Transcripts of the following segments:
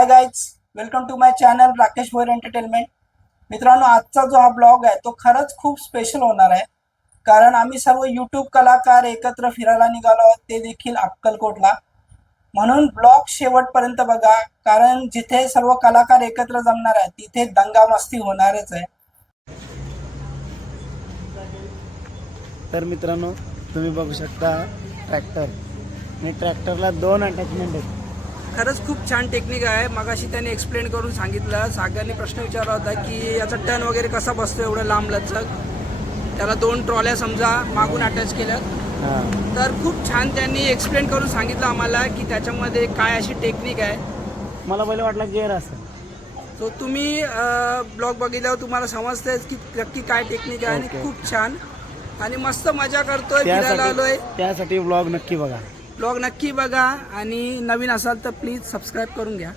Hi guys welcome to my channel Rakesh Bhoyar entertainment मित्रांनो आजचा जो हा ब्लॉग आहे तो खरंच खूप स्पेशल होणार आहे. कारण आम्ही सर्व यूट्यूब कलाकार एकत्र फिरायला निघालो आहोत ते देखील अक्कलकोटला. म्हणून ब्लॉग शेवटपर्यंत बघा कारण जिथे सर्व कलाकार एकत्र जमणार आहे तिथे दंगामस्ती होणारच आहे. तर मित्रांनो तुम्ही बघू शकता ट्रॅक्टर मी ट्रॅक्टरला दोन अटॅचमेंट आहेत. खरंच खूप छान टेक्निक आहे. मगाशी त्यांनी एक्सप्लेन करून सांगितलं. सागरने प्रश्न विचारला होता की याचा टर्न वगैरे कसा बसतो एवढं लांब लचक त्याला दोन ट्रॉल्या समजा मागून अटॅच केल्यात हां. तर खूप छान त्यांनी एक्सप्लेन करून सांगितलं आम्हाला की त्याच्यामध्ये काय अशी टेक्निक आहे. मला पहिले वाटलं गेअर असेल. सो तुम्ही ब्लॉग बघितल्यावर तुम्हाला समजते की नक्की काय टेक्निक आहे आणि. खूप छान. आणि मस्त मजा करतोय फिरायला आलोय. त्यासाठी ब्लॉग नक्की बघा. ब्लॉग नक्की बघा आणि नवीन असाल तर प्लीज सबस्क्राईब करून घ्या.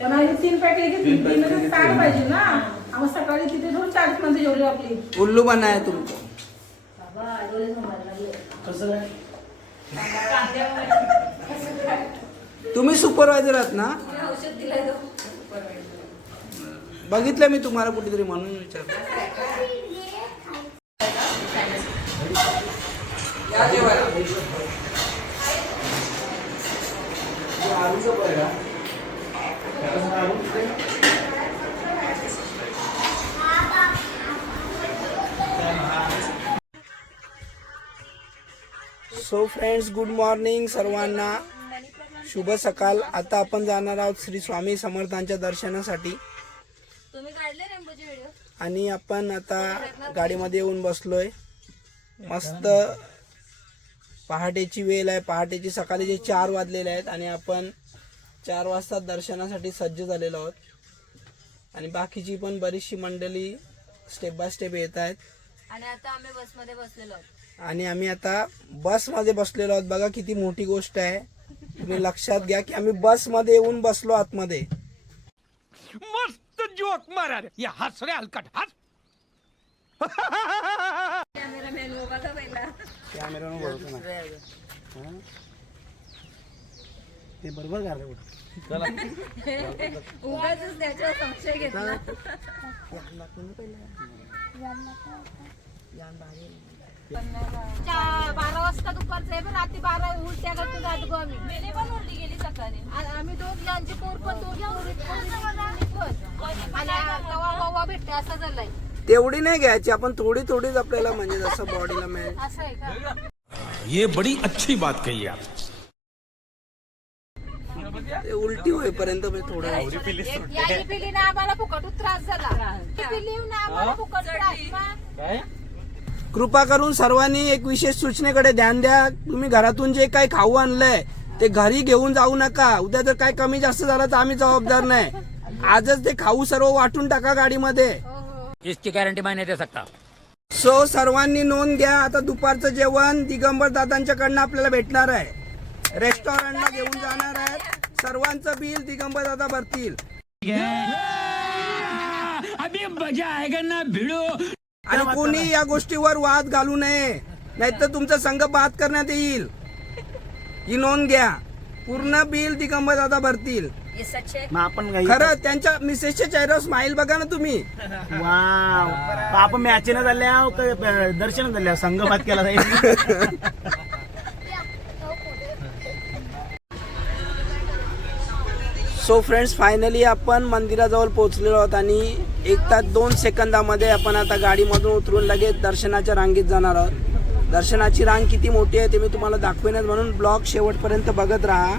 पण आणि तीन पॅक घेतली तीन मध्ये चार पाहिजे ना. आम्ही सकाळी तिथे थोडी चाळीसमध्ये जेवली आपली. उल्लू आहे तुमचं. कसं तुम्ही सुपरवायझर आहात ना? बघितलं मी तुम्हाला कुठेतरी म्हणून विचार सो फ्रेंड्स गुड मॉर्निंग सर्वांना. शुभ सकाळ आता आपण जाणार आहोत श्री स्वामी समर्थांच्या दर्शनासाठी. आणि आपण आता गाडीमध्ये येऊन बसलोय. मस्त पहाटेची वेळ आहे. पहाटेची सकाळीचे चार वाजलेले आहेत आणि आपण चार वाजता दर्शनासाठी सज्ज झालेलो आहोत. आणि बाकीची पण बरीचशी मंडळी स्टेप बाय स्टेप येत आहेत. आणि आता आम्ही बसमध्ये बसलेलो आहोत. आणि आम्ही आता बसमध्ये बसलेलो आहोत. बघा किती मोठी गोष्ट आहे. तुम्ही लक्षात घ्या की आम्ही बसमध्ये येऊन बसलो आतमध्ये. मस्त जोक मारा रे. ये हंस रे हलकट. हंस. कॅमेरामॅन उभा का पहिला. कॅमेरानं बघतो ना हां? ते बरोबर का रे उगाच त्याच्यावर संशय घेतला. चा- बारा वाजता दुपारचं आहे पण रात्री बारा उलट्या करतो जातो आम्ही. मेले पण उलटी गेली सकाळी. आ- आम्ही दोघी आमची पोर पण दोघी पोरी- पोरी- पोरी पण. आणि तवा वावा भेटते असं झालंय. तेवढी नाही घ्यायची आपण थोडी थोडीच आपल्याला म्हणजे जसं बॉडीला मिळेल. असं आहे का? ये बड़ी अच्छी बात कही आप। ते उलटी होईपर्यंत मी थोडं एक- याही पिलीने आम्हाला फुकट त्रास झाला. ती पिली ना आम्हाला फुकट त्रास मग. कृपा करून सर्वांनी एक विशेष सूचनेकडे ध्यान द्या. तुम्ही घरातून जे काही खाऊ आणलंय ते घरी घेऊन जाऊ नका. उद्या जर काय कमी जास्त झालं तर आम्ही जबाबदार नाही. आजच ते खाऊ सर्व वाटून टाका गाडीमध्ये. इसकी गारंटी मैं नहीं दे सकता सो सर्वांनी नोंद घ्या. आता दुपारचं जेवण दिगंबर दादांच्याकडनं आपल्याला भेटणार आहे. रेस्टॉरंटला घेऊन जाणार आहेत. सर्वांचं बिल दिगंबर दादा भरतील. अभी मजा आएगा ना भिड़ो. आणि कोणी या गोष्टीवर वाद घालू नये. नाहीतर तुमचा संघ बाद करण्यात येईल. ही नोंद घ्या. पूर्ण बिल दिगंबर दादा भरतील. मग आपण खरं त्यांच्या मिसेसच्या चेहऱ्यावर स्माइल बघा ना तुम्ही. वाव. मग आपण मॅचेनं का दर्शन झाल्या संघ केला जाईल. सो फ्रेंड्स फायनली आपण मंदिराजवळ पोहोचलेलो आहोत आणि एक तास दोन सेकंदामध्ये आपण आता गाडीमधून उतरून लगेच दर्शनाच्या रांगेत जाणार आहोत. दर्शनाची रांग किती मोठी आहे ते मी तुम्हाला दाखवेनच म्हणून ब्लॉग शेवटपर्यंत बघत राहा.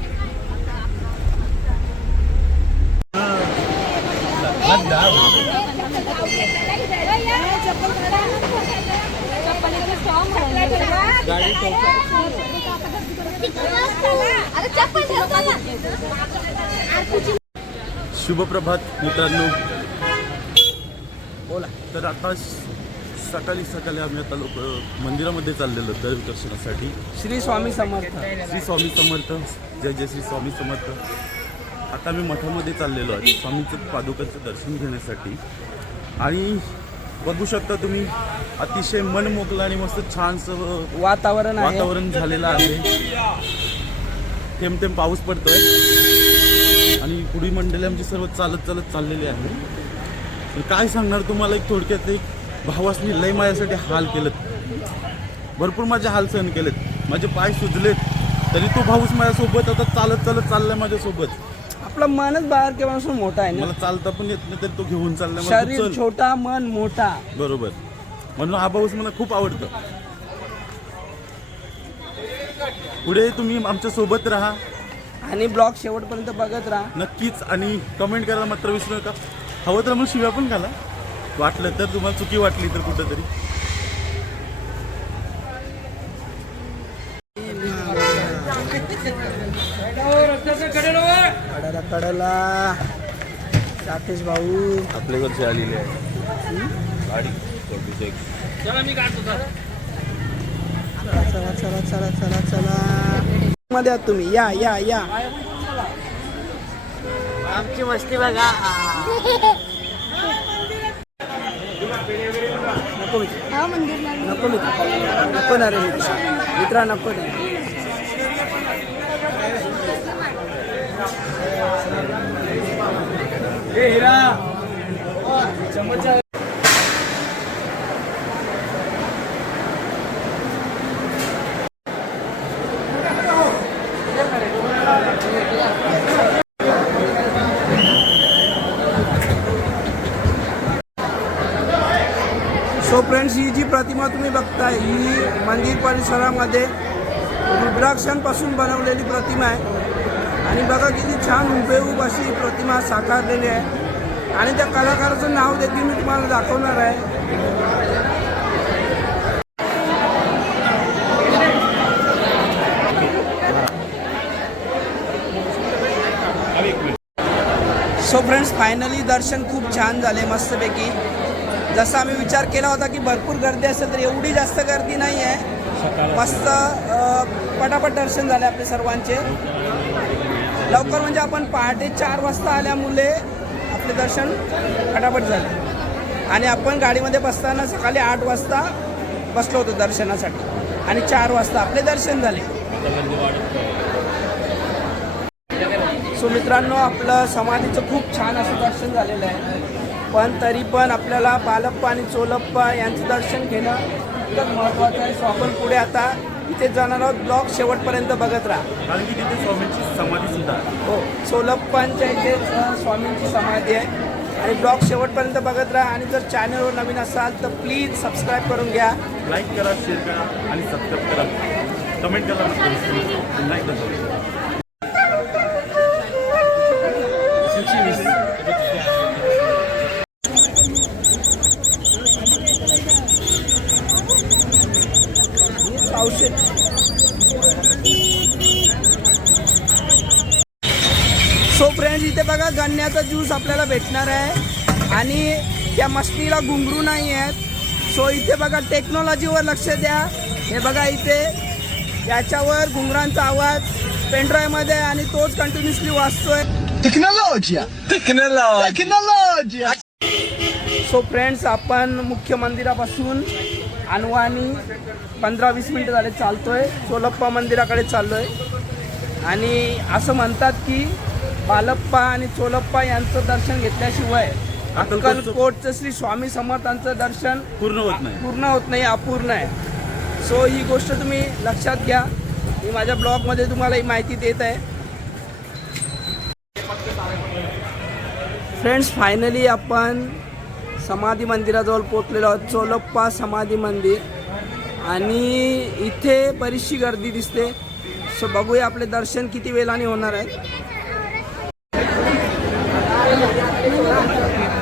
ठेवताना शुभप्रभात मित्रांनो. बोला. तर आता सकाळी सकाळी आम्ही आता लोक मंदिरामध्ये चाललेलो देव दर्शनासाठी. श्री स्वामी समर्थ. श्री स्वामी समर्थ. जय जय श्री स्वामी समर्थ. आता मी मठामध्ये चाललेलो आहे स्वामीचं पादुकांचं दर्शन घेण्यासाठी. आणि बघू शकता तुम्ही अतिशय मन मोकळं आणि मस्त छानसं वातावरण वातावरण झालेलं आहे. थेंब थेंब पाऊस पडतोय. आणि पुढील मंडळी आमची सर्व चालत चालत चाललेली आहे. काय सांगणार तुम्हाला एक थोडक्यात एक भावासनी लय माझ्यासाठी हाल केलेत. भरपूर माझे हाल सहन केलेत. माझे पाय सुजलेत. तरी तो भाऊच माझ्यासोबत आता चालत चालत चाललाय माझ्यासोबत. आपलं मनच बाहेर केव्हापासून मोठा आहे ना. मला चालता पण येत नाही तरी तो घेऊन मला, तू शरीर चल. छोटा मन मोठा. बरोबर. म्हणून हा भाऊस मला खूप आवडतं. पुढे तुम्ही आमच्यासोबत राहा. आणि ब्लॉग शेवटपर्यंत बघत राहा. नक्कीच आणि कमेंट करायला मात्र विसरू नका. हवं तर मग शिव्या पण घाला. वाटलं तर तुम्हाला चुकी वाटली तर कुठंतरी. कडाला राकेश भाऊ. आपल्याकडचे आलेले आहे गाडी. चला चला. चला चला चला मध्ये आहात तुम्ही. या या या. आमची मस्ती बघा. नको मित्र. नको मित्र. नको ना रे मित्र. मित्रा नको ना सो फ्रेंड्स ही जी प्रतिमा तुम्ही बघताय ही मंदिर परिसरामध्ये रुद्राक्षांपासून बनवलेली प्रतिमा आहे. आणि बघा किती छान हुबेहूब अशी प्रतिमा साकारलेली आहे. आणि त्या कलाकाराचं नाव देखील मी तुम्हाला दाखवणार आहे. सो फ्रेंड्स फायनली दर्शन खूप छान झाले मस्तपैकी. जसं आम्ही विचार केला होता की भरपूर गर्दी असेल तर एवढी जास्त गर्दी नाही आहे मस्त पटापट दर्शन झाले आपले सर्वांचे. लवकर म्हणजे आपण पहाटे चार वाजता आल्यामुळे आपले दर्शन फटाफट झाले. आणि आपण गाडीमध्ये बसताना सकाळी आठ वाजता बसलो होतो दर्शनासाठी. आणि चार वाजता आपले दर्शन झाले. सो मित्रांनो आपलं समाधीचं खूप छान असं दर्शन झालेलं आहे. पण तरी पण आपल्याला बालप्पा आणि चोलप्पा यांचं दर्शन घेणं खूपच महत्त्वाचं आहे. सो आपण पुढे आता इथे जाणार आहोत. ब्लॉग शेवटपर्यंत बघत राहा. कारण की तिथे स्वामींची समाधी सुद्धा आहे. हो सोलप्पांच्या इथेच अ, स्वामींची समाधी आहे. आणि ब्लॉग शेवटपर्यंत बघत राहा. आणि जर चॅनलवर नवीन असाल तर प्लीज सबस्क्राईब करून घ्या. लाईक करा शेअर करा आणि सबस्क्राईब करा. कमेंट करा. पुन्हा एकदा. भेटणार आहे. आणि त्या मशनीला घुंगरू नाही आहेत. सो इथे बघा टेक्नॉलॉजीवर लक्ष द्या. हे बघा इथे. याच्यावर घुंगरांचा आवाज पेनड्राईव्हमध्ये आणि तोच कंटिन्युअसली वाजतोय. सो फ्रेंड्स आपण मुख्य मंदिरापासून अनवाणी पंधरा वीस मिनिटं झाले चालतोय. सोलप्पा मंदिराकडे चाललोय. आणि असं म्हणतात की बालप्पा आणि चोलप्पा यांचं दर्शन घेतल्याशिवाय अक्कलकोटचं श्री स्वामी समर्थांचं दर्शन पूर्ण होत नाही. पूर्ण होत नाही अपूर्ण आहे. सो ही गोष्ट तुम्ही लक्षात घ्या. मी माझ्या ब्लॉगमध्ये तुम्हाला ही माहिती देत आहे. फ्रेंड्स फायनली आपण समाधी मंदिराजवळ पोचलेलो आहोत. चोलप्पा समाधी मंदिर. आणि इथे बरीचशी गर्दी दिसते. सो बघूया आपले दर्शन किती वेळाने होणार आहे. Thank you.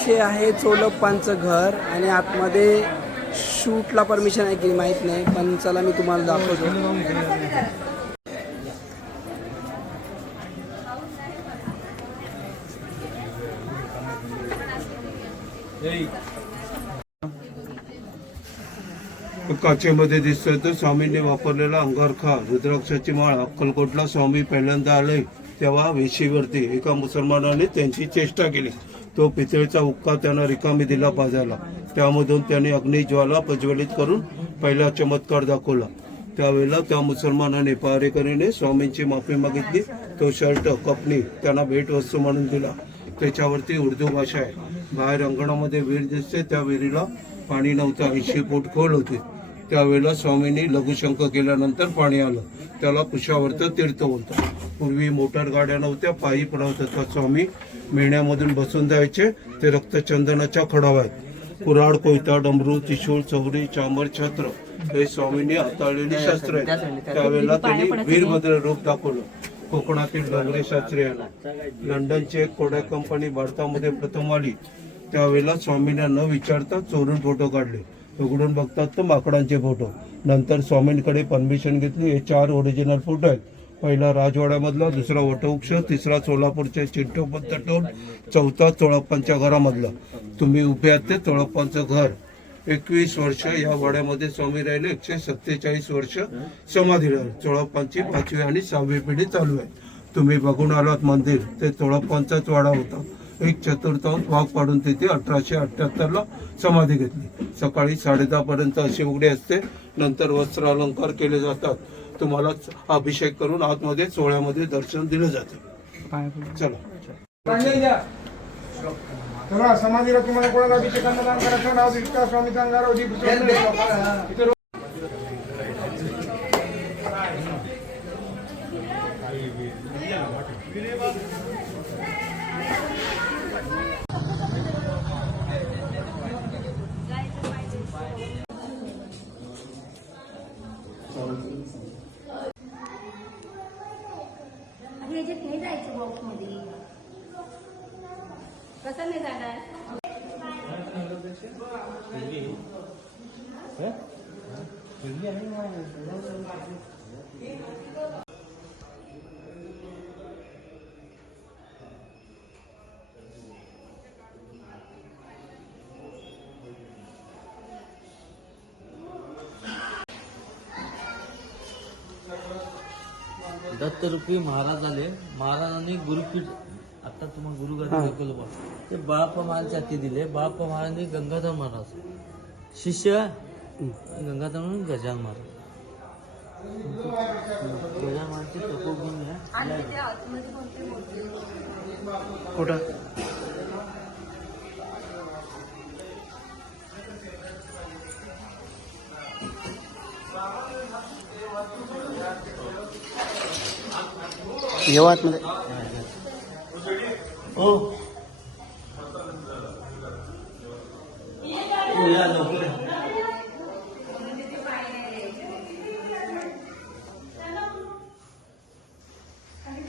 हे आहे चोलप्पांचं घर आणि आतमध्ये शूटला परमिशन आहे की माहीत नाही पण चला मी तुम्हाला दाखवतो. काचेमध्ये दिसतोय तर स्वामींनी वापरलेला अंगारखा रुद्राक्षाची माळ अक्कलकोटला स्वामी पहिल्यांदा आले तेव्हा वेशीवरती एका मुसलमानाने त्यांची चेष्टा केली. तो पितळेचा उक्का त्यांना रिकामी दिला पाजायला त्यामधून त्याने अग्निज्वाला प्रज्वलित करून पहिला चमत्कार दाखवला. त्यावेळेला त्या मुसलमानाने पहारेकरीने स्वामींची माफी मागितली. तो शर्ट कपनी त्यांना भेटवस्तू म्हणून दिला. त्याच्यावरती उर्दू भाषा आहे. बाहेर अंगणामध्ये विहीर दिसते. त्या विहिरीला पाणी नव्हतं. ऐंशी फूट खोल होते. त्यावेळेला स्वामींनी लघुशंक केल्यानंतर पाणी आलं. त्याला कुशावर्त तीर्थ होतं पूर्वी मोटार गाड्या नव्हत्या पायी पडवत होता स्वामी मेण्यामधून बसून जायचे. ते रक्तचंदनाच्या खडाव्यात. कुऱ्हाड कोयता डमरू त्रिशूळ चौरी चांबर छत्र हे स्वामींनी हाताळलेली शास्त्र आहेत. त्यावेळेला त्यांनी वीरभद्र रूप दाखवलं. कोकणातील डोंगरे शास्त्रीयांना लंडनची एक कोडॅक कंपनी भारतामध्ये प्रथम आली. त्यावेळेला स्वामींना न विचारता चोरून फोटो काढले. उघडून बघतात तर माकडांचे फोटो. नंतर स्वामींकडे परमिशन घेतली. हे चार ओरिजिनल फोटो आहेत. पहिला राजवाड्यामधला दुसरा वटवृक्ष तिसरा सोलापूरच्या चिंटोपंत टोल चौथा चोळप्पांच्या घरामधला. तुम्ही उभे आहात ते चोळप्पांचं घर. एकवीस वर्ष या वाड्यामध्ये स्वामी राहिले एकशे सत्तेचाळीस वर्ष समाधी राहिले. चोळप्पांची पाचवी आणि सहावी पिढी चालू आहे. तुम्ही बघून आलात मंदिर ते चोळप्पांचाच वाडा होता. एक चतुर्थांश भाग पाडून तिथे अठराशे अठ्ठ्याहत्तरला समाधी घेतली. सकाळी साडेदहापर्यंत अशी उघडी असते नंतर वस्त्र अलंकार केले जातात. तुम्हाला अभिषेक करून आतमध्ये सोहळ्यामध्ये दर्शन दिलं जाते. चला. तेव्हा समाधीला तुम्हाला कोणाला अभिषेकांना दान करायचं नाव इतका स्वामी इथे आणि याच्यात नाही जायचं बॉक्समध्ये कसं नाही जाणार. दत्तरूपी महाराज आले. महाराजांनी गुरुपीठ आता तुम्हाला गुरुगादी दाखवलं बा ते बाळप्पा महाराज हाती दिले. बाळप्पा महाराजांनी गंगाधर महाराज. शिष्य गंगाधर म्हणून गजान महाराज. गजान महाराजची आहे. कुठं? हो हो, या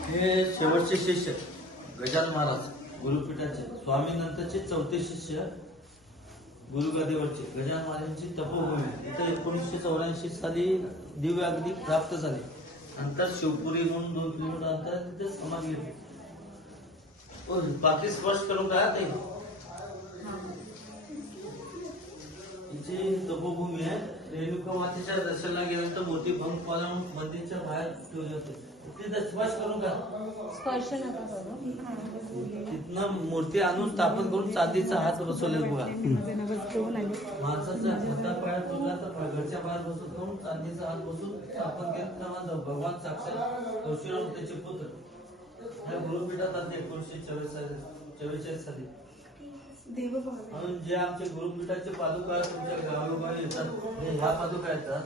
हे शेवटचे शिष्य गजान महाराज गुरुपीठाचे स्वामी नंतरचे चौथे शिष्य गुरुगादीवरचे गजान महाराजांची तपोभूमी. इथं एकोणीसशे चौऱ्याऐंशी साली दिव्य अगदी प्राप्त झाले. नंतर शिवपुरी म्हणून दोन किलोमीटर अंतर तिथे समाधी घेतली बाकी स्पर्श करून काय ते इथे? तपोभूमी आहे. रेणुका मातेच्या दर्शनाला गेल्यानंतर मोठी भंग पालन मंदिरच्या बाहेर ठेवले होते. तिथे स्पर्श करून का स्पर्श नका करू. तिथनं मूर्ती आणून स्थापन करून चांदीचा हात बसवले बघा. माणसाचा हाता पायात तुला तर घरच्या बाहेर बसून करून चांदीचा हात बसून स्थापन केलं. तेव्हा भगवान साक्षात त्याचे पुत्र. या गुरुपीठात आता एकोणीसशे चव्वेचाळीस साली म्हणून जे आमचे गुरुपीठाचे पादुका तुमच्या गावोगावी येतात ह्या पादुका येतात.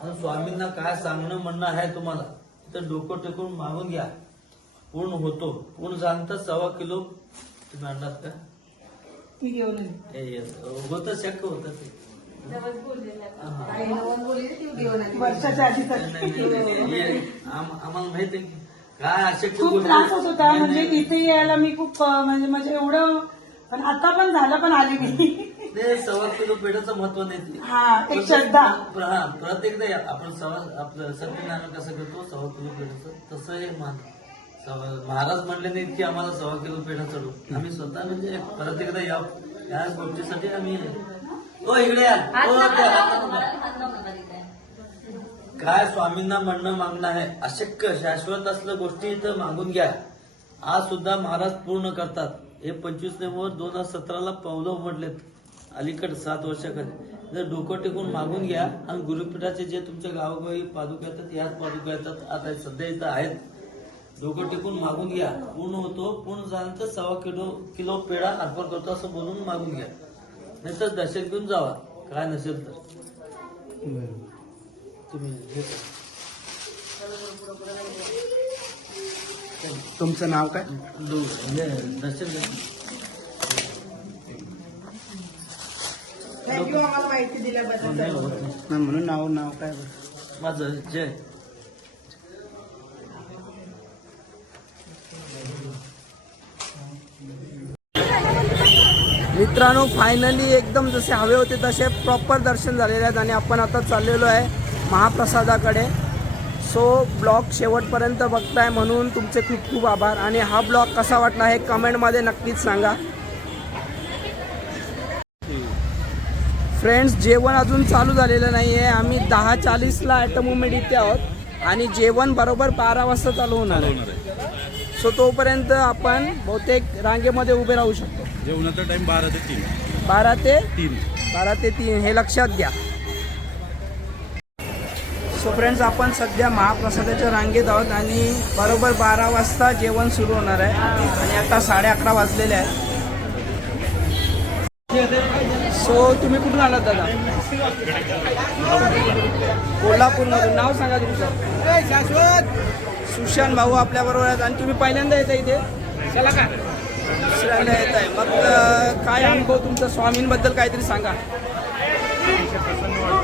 आणि स्वामींना काय सांगणं म्हणणं आहे तुम्हाला तर डोकं टेकून मागून घ्या. पूर्ण होतो. पूर्ण जाणता सव्वा किलो तुम्ही आणणार का? होतं शक्य होतं ते. आम्हाला माहीत आहे की काय अशक्य खूप होत होता. नाही, म्हणजे नाही. इथे यायला मी खूप म्हणजे म्हणजे एवढं पण आता पण झालं पण आली मी. ते सव्वा किलो पेढ्याचं महत्त्व नाही हा, एक श्रद्धा. हा प्रत्येकदा या- आपण सव्वा आपलं सत्यनारायण कसं करतो सव्वा किलो पेढ्याचं तसं हे मान सव्वा- महाराज म्हणले नाहीत की आम्हाला सव्वा किलो पेढा चढू. आम्ही स्वतः म्हणजे प्रत्येकदा या या गोष्टीसाठी आम्ही हो इकडे या. त्या. काय स्वामींना म्हणणं मागणं आहे? अशक्य शाश्वत असलं गोष्टी इथं मागून घ्या. आज सुद्धा महाराज पूर्ण करतात. हे पंचवीस नोव्हेंबर दोन हजार सतराला पावलं उमटलेत. अलीकडे सात वर्षाकडे जर डोकं टेकून मागून घ्या आणि गुरुपीठाचे जे तुमच्या गावोगावी पादुका येतात याच पादुका येतात. आता सध्या इथं आहेत. डोकं टेकून मागून घ्या. पूर्ण होतो. पूर्ण झाल्यानंतर सव्वा किलो किलो पेढा अर्पण करतो असं बोलून मागून घ्या. नाहीतर दर्शन घेऊन जावा. काय नसेल तर. तुम्ही हे करा. तुमचं नाव काय थँक्यू आम्हाला माहिती दिल्याबद्दल. नाही, म्हणून नाव नाव काय बरं? माझं जय मित्रांनो फायनली एकदम जसे हवे होते तसे प्रॉपर दर्शन झालेले आहेत आणि आपण आता चाललेलो आहे महाप्रसादाकडे. सो ब्लॉग शेवटपर्यंत बघताय म्हणून तुमचे खूप खूप आभार. आणि हा ब्लॉग कसा वाटला हे कमेंटमध्ये नक्कीच सांगा. फ्रेंड्स जेवण अजून चालू झालेलं नाही आहे आम्ही दहा चाळीसला ॲटम मुवमेंट इथे आहोत. आणि जेवण बरोबर बारा वाजता चालू होणार आहे. सो तोपर्यंत आपण बहुतेक रांगेमध्ये उभे राहू शकतो. जेवणाचा टाइम बारा ते तीन. बारा ते तीन. बारा ते तीन हे लक्षात घ्या. सो फ्रेंड्स आपण सध्या महाप्रसादाच्या रांगेत आहोत आणि बरोबर बारा वाजता जेवण सुरू होणार आहे. आणि आता साडे अकरा वाजलेले आहे सो तुम्ही कुठून आलात दादा? कोल्हापूरमधून. नाव सांगा तुमचं. शाश्वत सुशांत भाऊ आपल्या बरोबर आहेत. आणि तुम्ही पहिल्यांदा येता इथे? चला का दुसऱ्यांदा येत. आहे मग काय अनुभव तुमचा? स्वामींबद्दल काहीतरी सांगा.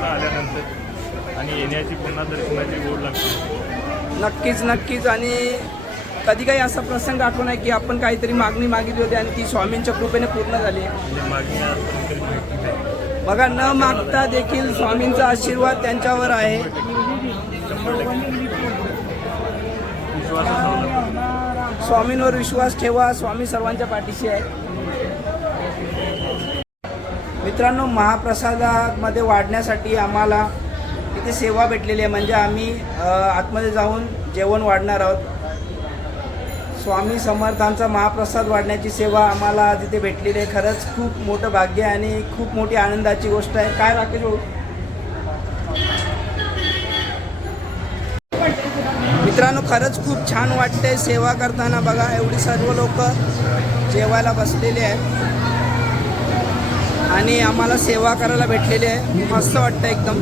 आल्यानंतर. आणि येण्याची पुन्हा दर्शनाची ओढ लागते? नक्कीच नक्कीच. आणि कधी काही असा प्रसंग आठवण आहे की आपण काहीतरी मागणी मागितली होती आणि ती स्वामींच्या कृपेने पूर्ण झाली. म्हणजे बघा न मागता देखील स्वामींचा आशीर्वाद त्यांच्यावर आहे. स्वामींवर विश्वास ठेवा स्वामी सर्वांच्या पाठीशी आहे मित्रांनो महाप्रसादामध्ये वाढण्यासाठी आम्हाला इथे सेवा भेटलेली आहे. म्हणजे आम्ही आतमध्ये जाऊन जेवण वाढणार आहोत. स्वामी समर्थांचा महाप्रसाद वाढण्याची सेवा आम्हाला तिथे भेटलेली आहे. खरंच खूप मोठं भाग्य आहे आणि खूप मोठी आनंदाची गोष्ट आहे. काय राकेश भाऊ? मित्रांनो खरंच खूप छान वाटते सेवा करताना बघा. एवढी सर्व लोक जेवायला बसलेले आहेत. आणि आम्हाला सेवा करायला भेटलेली आहे. मस्त वाटतं एकदम.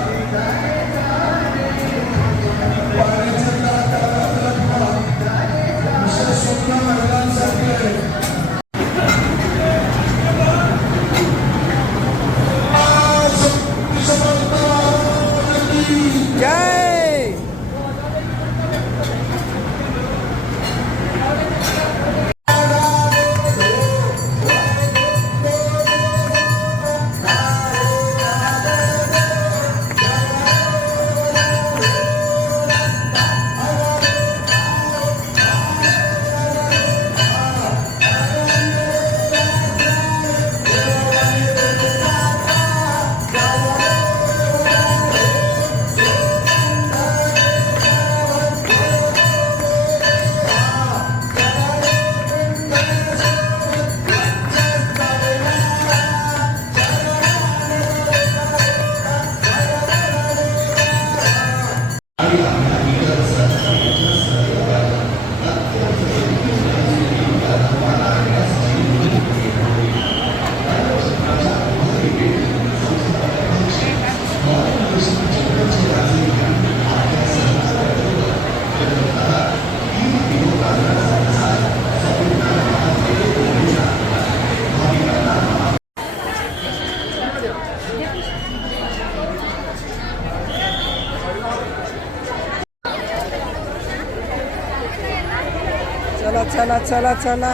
चला चला.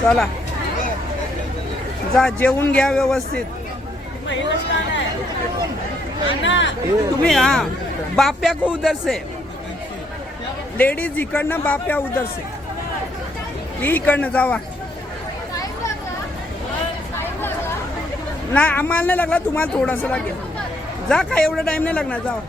चला. जा जेवून घ्या व्यवस्थित. तुम्ही हा. बाप्या को उधर से लेडीज इकडनं बाप्या उधर से ही इकडनं जावा. नाही आम्हाला नाही लागला तुम्हाला थोडासा लागेल. जा काय एवढा टाइम नाही लागणार जावा.